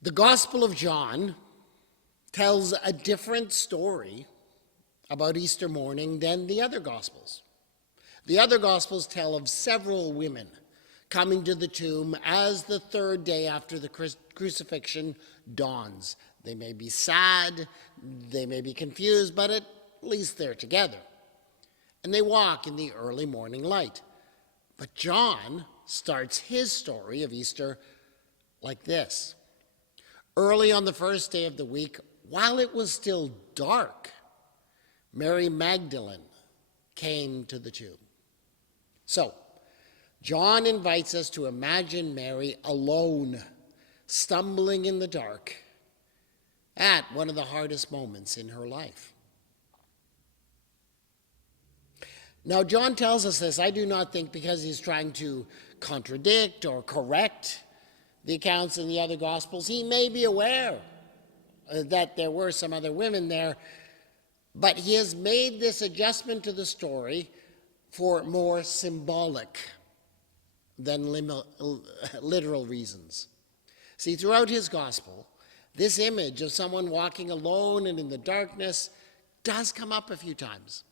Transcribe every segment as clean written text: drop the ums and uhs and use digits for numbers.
The Gospel of John tells a different story about Easter morning than the other Gospels. The other Gospels tell of several women coming to the tomb as the third day after the crucifixion dawns. They may be sad, they may be confused, but at least they're together. And they walk in the early morning light. But John starts his story of Easter like this. Early on the first day of the week, while it was still dark, Mary Magdalene came to the tomb. So, John invites us to imagine Mary alone, stumbling in the dark at one of the hardest moments in her life. Now, John tells us this, I do not think because he's trying to contradict or correct the accounts in the other Gospels. He may be aware that there were some other women there, but he has made this adjustment to the story for more symbolic than literal reasons. See, throughout his Gospel, this image of someone walking alone and in the darkness does come up a few times.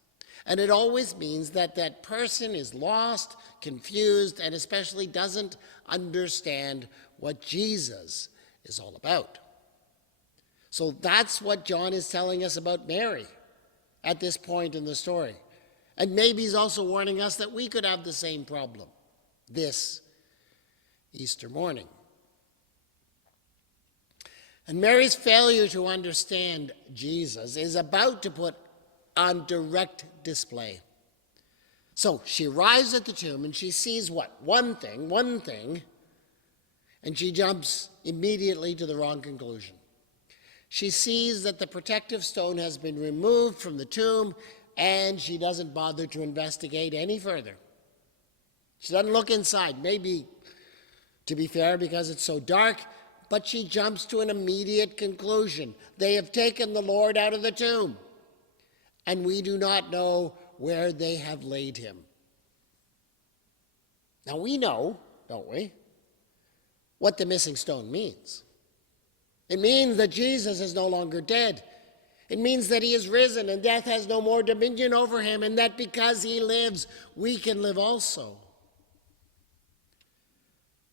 And it always means that that person is lost, confused, and especially doesn't understand what Jesus is all about. So that's what John is telling us about Mary at this point in the story. And maybe he's also warning us that we could have the same problem this Easter morning. And Mary's failure to understand Jesus is about to put on direct display. So she arrives at the tomb and she sees what? One thing, and she jumps immediately to the wrong conclusion. She sees that the protective stone has been removed from the tomb, and she doesn't bother to investigate any further. She doesn't look inside, maybe, to be fair, because it's so dark, but she jumps to an immediate conclusion. They have taken the Lord out of the tomb, and we do not know where they have laid him. Now we know, don't we, what the missing stone means. It means that Jesus is no longer dead. It means that he is risen and death has no more dominion over him, and that because he lives, we can live also.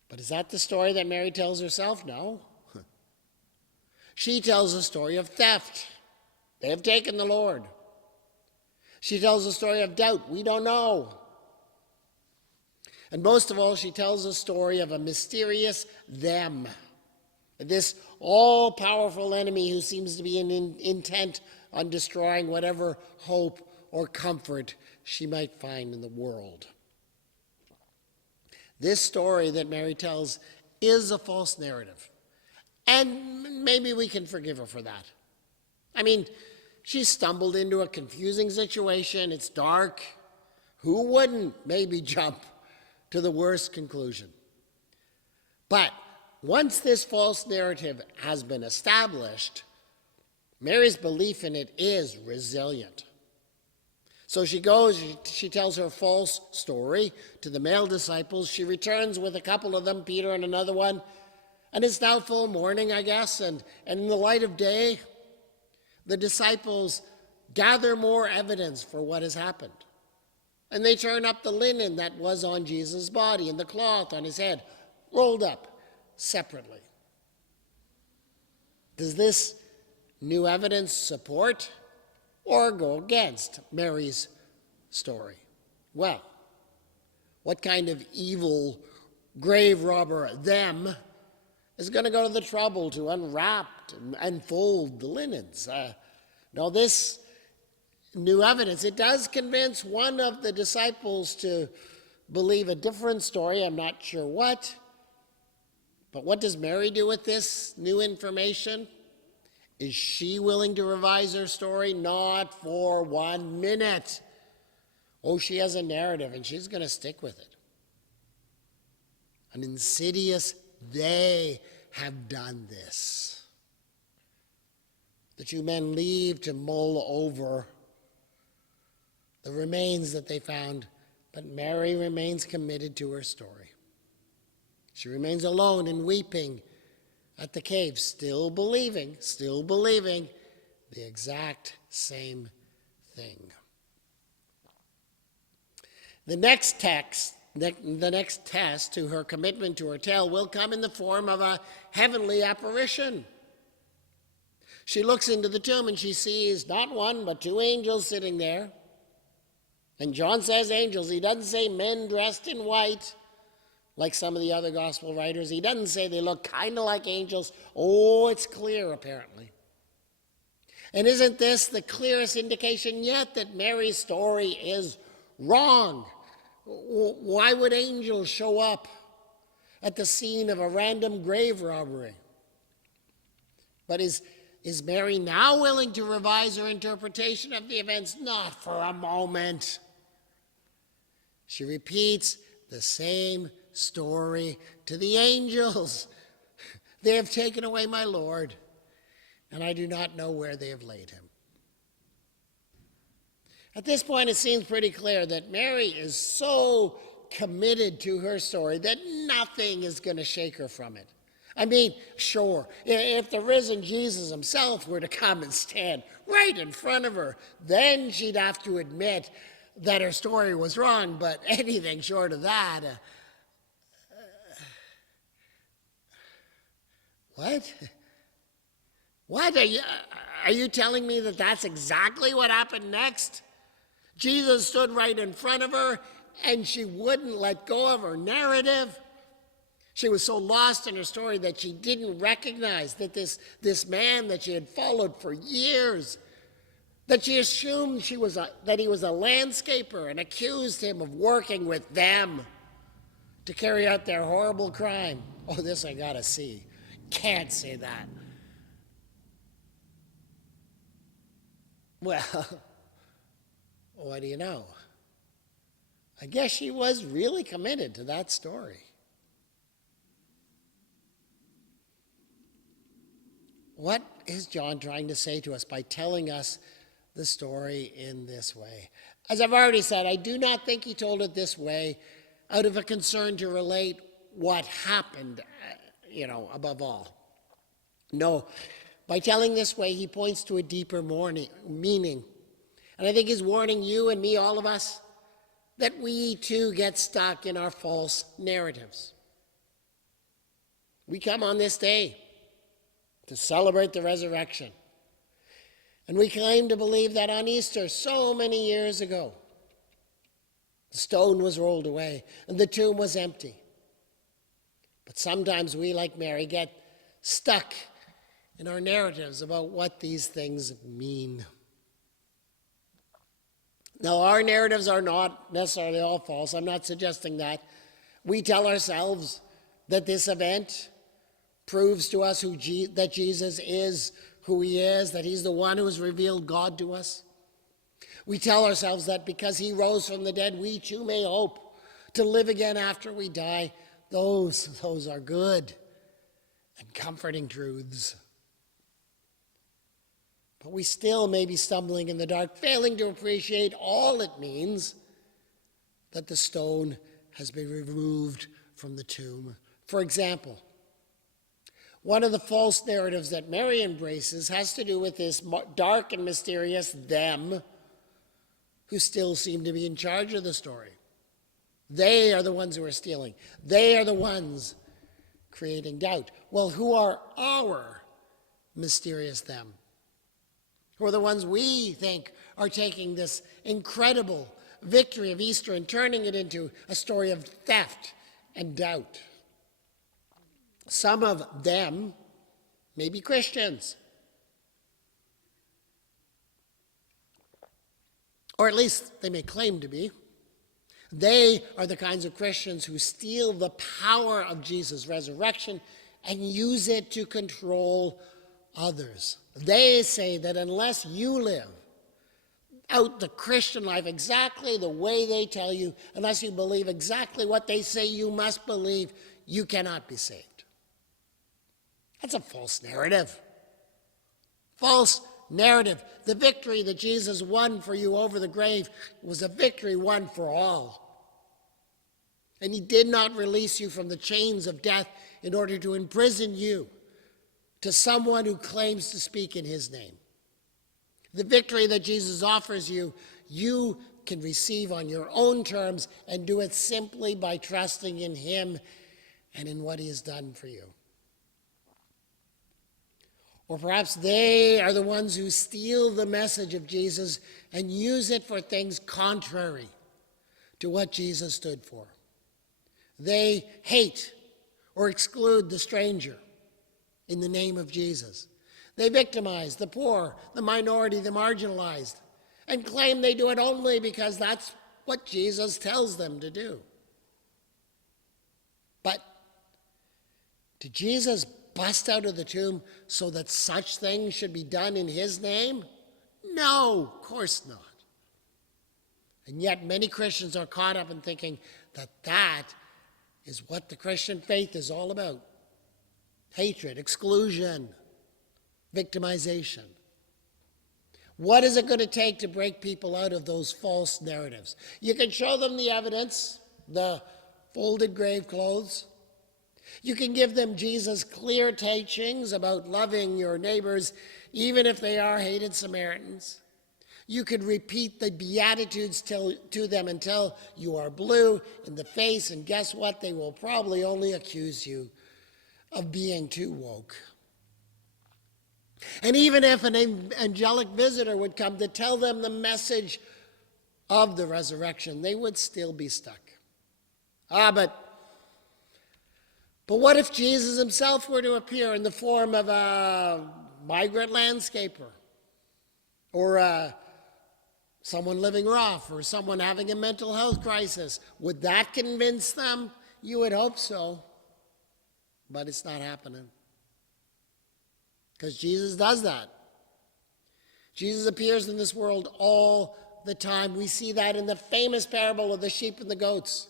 But is that the story that Mary tells herself? No. She tells a story of theft. They have taken the Lord. She tells a story of doubt. We don't know. And most of all, she tells a story of a mysterious them. This all-powerful enemy who seems to be intent on destroying whatever hope or comfort she might find in the world. This story that Mary tells is a false narrative. And maybe we can forgive her for that. I mean, she stumbled into a confusing situation. It's dark. Who wouldn't maybe jump to the worst conclusion? But once this false narrative has been established, Mary's belief in it is resilient. So she goes, she tells her false story to the male disciples. She returns with a couple of them, Peter and another one. And it's now full morning, I guess, and in the light of day, the disciples gather more evidence for what has happened. And they turn up the linen that was on Jesus' body and the cloth on his head, rolled up separately. Does this new evidence support or go against Mary's story? Well, what kind of evil grave robber them is going to go to the trouble to unwrap and fold the linens? Now this new evidence, it does convince one of the disciples to believe a different story. I'm not sure what. But what does Mary do with this new information? Is she willing to revise her story? Not for 1 minute. Oh, she has a narrative and she's going to stick with it. An insidious they have done this. The two men leave to mull over the remains that they found, but Mary remains committed to her story. She remains alone and weeping at the cave, still believing the exact same thing. The next test to her commitment to her tale will come in the form of a heavenly apparition. She looks into the tomb and she sees not one but two angels sitting there. And John says angels. He doesn't say men dressed in white like some of the other gospel writers. He doesn't say they look kind of like angels. Oh, it's clear apparently. And isn't this the clearest indication yet that Mary's story is wrong? Why would angels show up at the scene of a random grave robbery? But is Mary now willing to revise her interpretation of the events? Not for a moment. She repeats the same story to the angels. They have taken away my Lord, and I do not know where they have laid him. At this point, it seems pretty clear that Mary is so committed to her story that nothing is going to shake her from it. I mean, sure, if the risen Jesus himself were to come and stand right in front of her, then she'd have to admit that her story was wrong, but anything short of that... What? What? Are you telling me that that's exactly what happened next? Jesus stood right in front of her, and she wouldn't let go of her narrative. She was so lost in her story that she didn't recognize that this man that she had followed for years, that she assumed that he was a landscaper and accused him of working with them to carry out their horrible crime. Oh, this I gotta see. Can't say that. Well, what do you know? I guess she was really committed to that story. What is John trying to say to us by telling us the story in this way? As I've already said, I do not think he told it this way out of a concern to relate what happened, above all. No, by telling this way, he points to a deeper meaning. And I think he's warning you and me, all of us, that we too get stuck in our false narratives. We come on this day to celebrate the resurrection. And we claim to believe that on Easter, so many years ago, the stone was rolled away and the tomb was empty. But sometimes we, like Mary, get stuck in our narratives about what these things mean. Now, our narratives are not necessarily all false. I'm not suggesting that. We tell ourselves that this event proves to us that Jesus is who he is, that he's the one who has revealed God to us. We tell ourselves that because he rose from the dead, we too may hope to live again after we die. Those are good and comforting truths. But we still may be stumbling in the dark, failing to appreciate all it means that the stone has been removed from the tomb. For example, one of the false narratives that Mary embraces has to do with this dark and mysterious them who still seem to be in charge of the story. They are the ones who are stealing. They are the ones creating doubt. Well, who are our mysterious them? Who are the ones we think are taking this incredible victory of Easter and turning it into a story of theft and doubt? Some of them may be Christians. Or at least they may claim to be. They are the kinds of Christians who steal the power of Jesus' resurrection and use it to control others. They say that unless you live out the Christian life exactly the way they tell you, unless you believe exactly what they say you must believe, you cannot be saved. That's a false narrative. False narrative. The victory that Jesus won for you over the grave was a victory won for all. And he did not release you from the chains of death in order to imprison you, to someone who claims to speak in his name. The victory that Jesus offers you, you can receive on your own terms and do it simply by trusting in him and in what he has done for you. Or perhaps they are the ones who steal the message of Jesus and use it for things contrary to what Jesus stood for. They hate or exclude the stranger in the name of Jesus. They victimize the poor, the minority, the marginalized, and claim they do it only because that's what Jesus tells them to do. But did Jesus bust out of the tomb so that such things should be done in his name? No, of course not. And yet many Christians are caught up in thinking that that is what the Christian faith is all about. Hatred, exclusion, victimization. What is it going to take to break people out of those false narratives? You can show them the evidence, the folded grave clothes. You can give them Jesus' clear teachings about loving your neighbors, even if they are hated Samaritans. You could repeat the Beatitudes to them until you are blue in the face, and guess what? They will probably only accuse you of being too woke. And even if an angelic visitor would come to tell them the message of the resurrection, they would still be stuck. But what if Jesus himself were to appear in the form of a migrant landscaper, or someone living rough, or someone having a mental health crisis? Would that convince them? You would hope so, but it's not happening. Because Jesus does that. Jesus appears in this world all the time. We see that in the famous parable of the sheep and the goats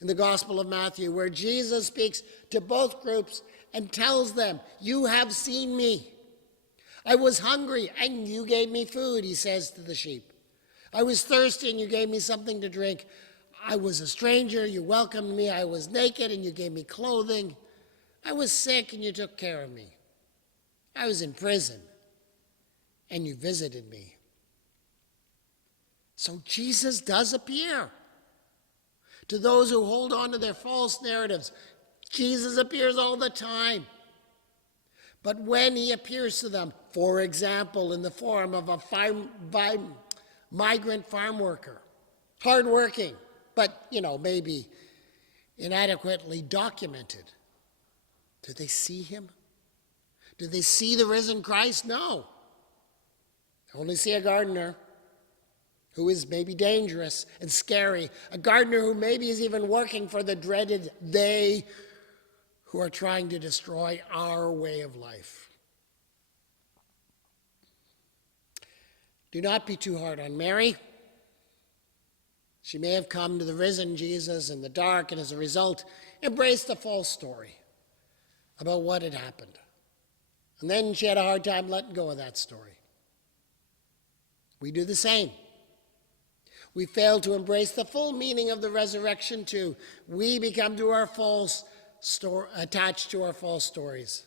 in the Gospel of Matthew, where Jesus speaks to both groups and tells them, "You have seen me. I was hungry and you gave me food," he says to the sheep. "I was thirsty and you gave me something to drink. I was a stranger, you welcomed me. I was naked and you gave me clothing. I was sick and you took care of me. I was in prison and you visited me." So Jesus does appear to those who hold on to their false narratives. Jesus appears all the time. But when he appears to them, for example, in the form of a migrant farm worker, hardworking, but, maybe inadequately documented, do they see him? Do they see the risen Christ? No. They only see a gardener who is maybe dangerous and scary, a gardener who maybe is even working for the dreaded they who are trying to destroy our way of life. Do not be too hard on Mary. She may have come to the risen Jesus in the dark and as a result embraced a false story about what had happened. And then she had a hard time letting go of that story. We do the same. We fail to embrace the full meaning of the resurrection too. We become attached to our false stories.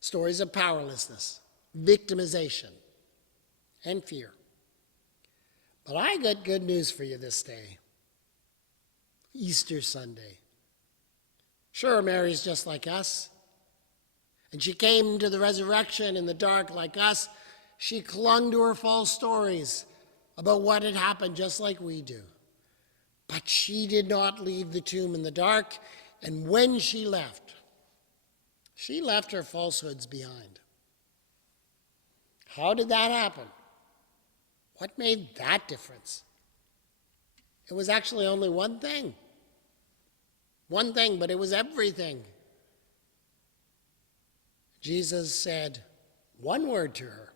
Stories of powerlessness, victimization, and fear. But I got good news for you this day. Easter Sunday. Sure, Mary's just like us. And she came to the resurrection in the dark like us. She clung to her false stories about what had happened just like we do. But she did not leave the tomb in the dark, and when she left her falsehoods behind. How did that happen? What made that difference? It was actually only one thing. One thing, but it was everything. Jesus said one word to her,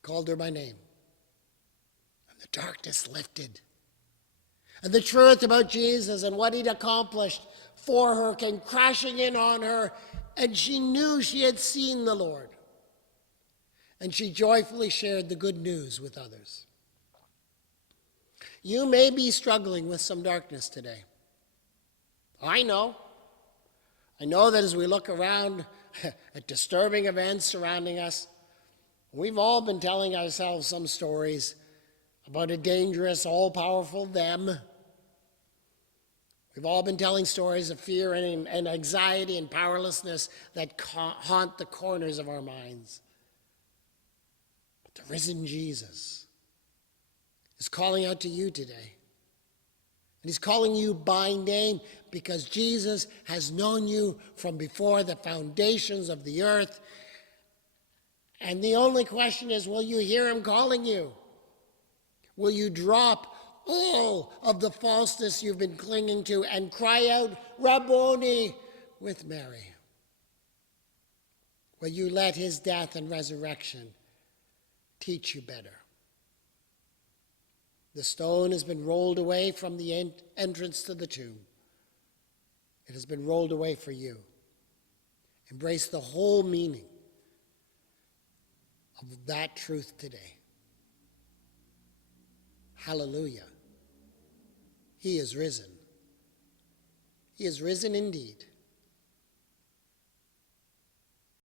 called her by name, and the darkness lifted. And the truth about Jesus and what he'd accomplished for her came crashing in on her, and she knew she had seen the Lord. And she joyfully shared the good news with others. You may be struggling with some darkness today. I know I know that as we look around at disturbing events surrounding us, we've all been telling ourselves some stories about a dangerous, all-powerful them. We've all been telling stories of fear and anxiety and powerlessness that haunt the corners of our minds. But the risen Jesus is calling out to you today. And he's calling you by name because Jesus has known you from before the foundations of the earth. And the only question is, will you hear him calling you? Will you drop all of the falseness you've been clinging to and cry out, Rabboni, with Mary? Will you let his death and resurrection teach you better? The stone has been rolled away from the entrance to the tomb. It has been rolled away for you. Embrace the whole meaning of that truth today. Hallelujah. He is risen. He is risen indeed.